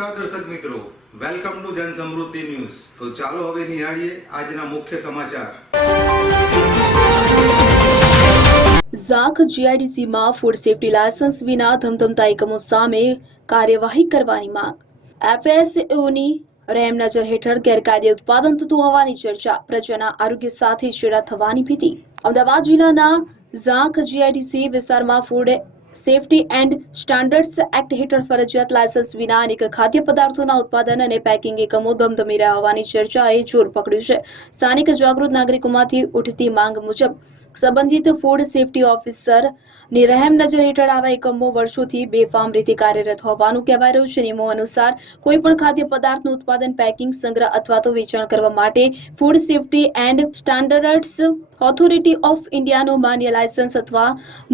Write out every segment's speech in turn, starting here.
નમસ્કાર દર્શક મિત્રો, વેલકમ ટુ જન સમૃદ્ધિ ન્યૂઝ। તો ચાલો હવે નિહાળીએ આજના મુખ્ય સમાચાર। ઝાંખ જીઆઈડીસીમાં ફૂડ સેફ્ટી લાયસન્સ વિના ધમધમતા એકમો સામે કાર્યવાહી કરવાની માંગ। એફએસઓની રેમ નજર હેઠળ ગેરકાયદે ઉત્પાદન થતું હોવાની ચર્ચા, પ્રજાના આરોગ્ય સાથે ચેડા થવાની ભીતિ। અમદાવાદ જિલ્લાના ઝાંખ જીઆઈડીસી વિસ્તારમાં food safety and standards act હેઠળ ફરજિયાત લાયસન્સ વિના અનેક ખાદ્ય પદાર્થોના ઉત્પાદન અને પેકિંગ એકમો ધમધમી રહ્યા હોવાની ચર્ચાએ જોર પકડ્યું છે। સ્થાનિક જાગૃત નાગરિકોમાંથી ઉઠતી માંગ મુજબ સંબંધિત ફૂડ સેફ્ટી ઓફિસરની રહેમ નજર હેઠળ આવા એકમો વર્ષોથી બેફામ રીતે કાર્યરત હોવાનું કહેવાય રહ્યું છે। નિયમો અનુસાર કોઈપણ ખાદ્ય પદાર્થનું ઉત્પાદન, પેકિંગ, સંગ્રહ અથવા તો વેચાણ કરવા માટે food safety and standards authority of ઇન્ડિયાનું માન્ય લાયસન્સ અથવા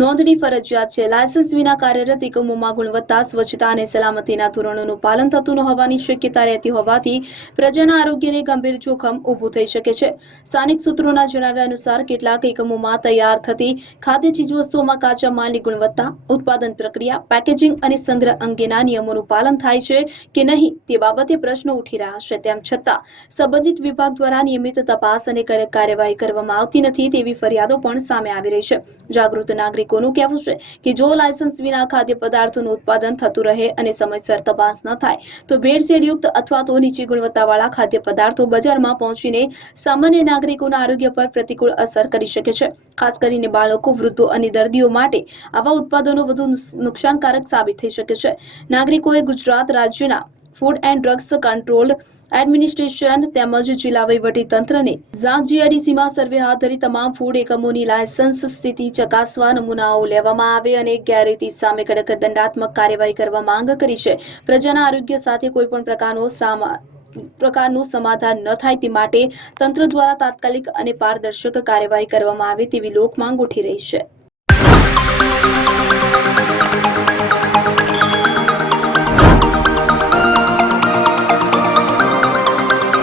નોંધણી ફરજિયાત છે। લાયસન્સ વિના કાર્યરત એકમોમાં ગુણવત્તા, સ્વચ્છતા અને સલામતીના ધોરણોનું પાલન થતું ન હોવાની શક્યતા રહેતી હોવાથી પ્રજાના આરોગ્યને ગંભીર જોખમ ઊભું થઈ શકે છે। સ્થાનિક સૂત્રોના જણાવ્યા અનુસાર કેટલાક એકમોમાં તૈયાર થતી ખાદ્ય ચીજવસ્તુઓમાં કાચા માલની ગુણવત્તા, ઉત્પાદન પ્રક્રિયા, પેકેજિંગ અને સંગ્રહ અંગેના નિયમોનું પાલન થાય છે કે નહીં તે બાબતે પ્રશ્નો ઉઠી રહ્યા છે। તેમ છતાં સંબંધિત વિભાગ દ્વારા નિયમિત તપાસ અને કડક કાર્યવાહી કરવામાં આવતી નથી તેવી ફરિયાદો પણ સામે આવી રહી છે। જાગૃત નાગરિકોનું કહેવું છે કે જો લાયસન્સ વિના ખાદ્ય પદાર્થોનું ઉત્પાદન થતું રહે અને સમયસર તપાસ ન થાય તો ભેળસેળયુક્ત અથવા તો નીચી ગુણવત્તાવાળા ખાદ્ય પદાર્થો બજારમાં પહોંચીને સામાન્ય નાગરિકોના આરોગ્ય પર પ્રતિકૂળ અસર કરી શકે છે। ખાસ કરીને બાળકો, વૃદ્ધો અને દર્દીઓ માટે આવા ઉત્પાદનો વધુ નુકસાનકારક સાબિત થઈ શકે છે। નાગરિકોએ ગુજરાત રાજ્યના food and drugs control administration તેમજ જિલ્લા વહીવટી તંત્રને ઝાંખ જીઆઈડીસીમાં સર્વે હાથ ધરી તમામ ફૂડ એકમોની લાયસન્સ સ્થિતિ ચકાસવા, નમૂનાઓ લેવામાં આવે અને ગેરરીતિ સામે કડક દંડાત્મક કાર્યવાહી કરવા માંગ કરી છે। પ્રજાના આરોગ્ય સાથે કોઈપણ પ્રકારનું સમાધાન ન થાય તે માટે તંત્ર દ્વારા તાત્કાલિક અને પારદર્શક કાર્યવાહી કરવામાં આવે તેવી લોક માંગ ઉઠી રહી છે।